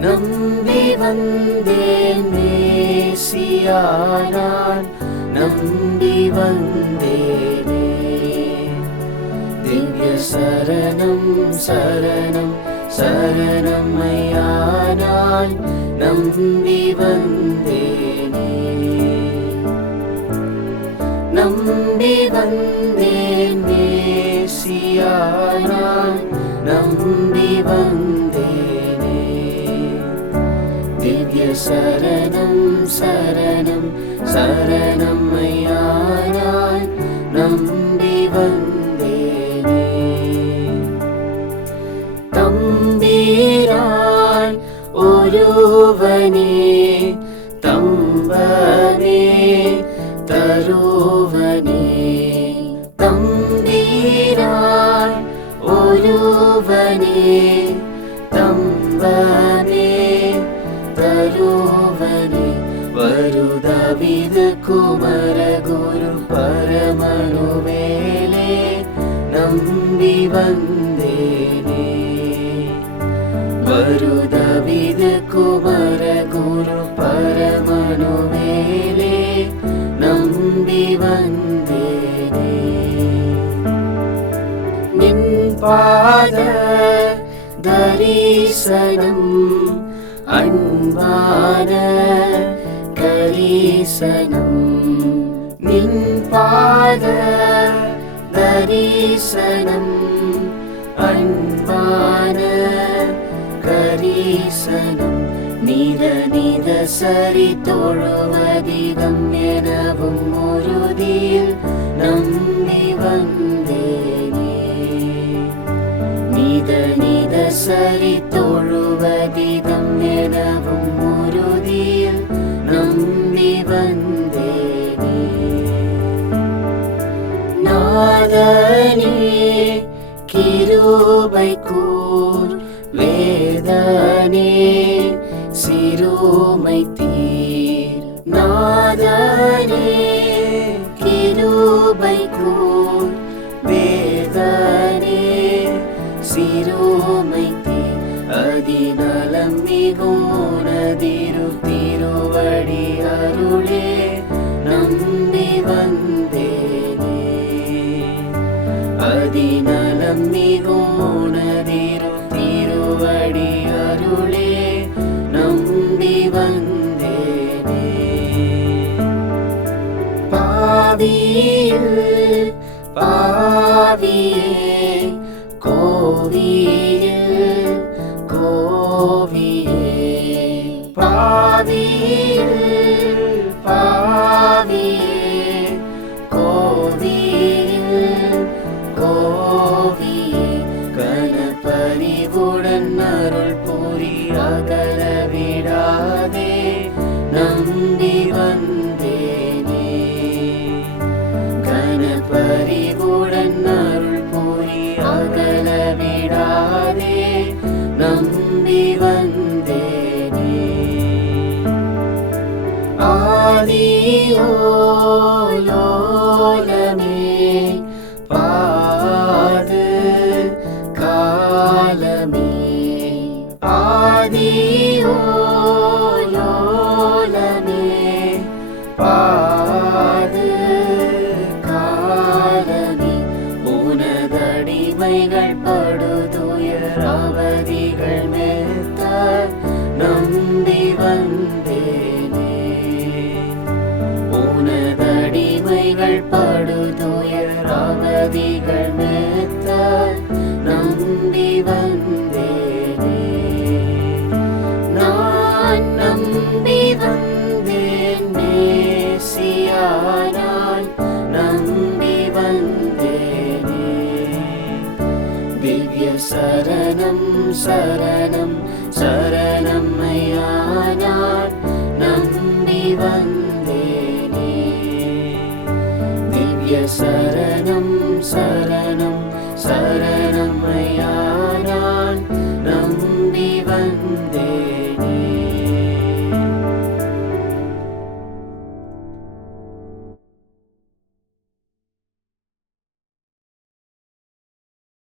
நம்பி வந்தேன் மேசியா நான் நம்பி வந்தேனே. திவ்ய சரணம் சரணம் சரணம் ஐயா நான் நம்பி வந்தேனே. நம்பி வந்தேன் மேசியா நான் நம்பி வந்தேன் शरणं शरणं शरणं नम्बि वन्दे तम्बीराय ओरोवने तं वने तरोवने तन्दिराय ओरोवने। ദാവീദ് കുമരഗുരു പരമണുവേലേ നമ്പി വന്ദേനേ വരു ദാവീദ് കുമരഗുരു പരമണുവേലേ നമ്പി വന്ദേനേ നിൻ പാദ ദരീശനം അൻപാന தரிசனம். நின் பாத தரிசனம். அன்பான கரிசனம். நித நித சரி தொழுவதிதம் எனவும் உறுதியில் நம்பி வந்தேனே. நித நித சரி கிருபை கூர் வேதனே சிறுமை தீர் நாதனே. கிருபை கூர் வேதனே சிறுமை தீர் அதிநலம் மிகுனதிரு திருவடி அருளே நம்பி வந்தேனே. அதிநலம் மிகுனதிரு பாவியில் பாவியே கோவியில் கோவியே நம்பி வந்தேனே. ஆதியோலமே பாது காலமே ஆதியோலமே பாது காலமே உனதடிமைகள் படுதுயர் அவதிகள் அவதிகள் மேத்த நம்பி வந்தேனே. நான் நம்பி வந்தேன் மேசியா நான் நம்பி வந்தேனே. திவ்ய சரணம் சரணம் சரணம் ஐயா நான் நம்பி வந்தேனே. சரணம் சரணம் சரணம் ஐயா.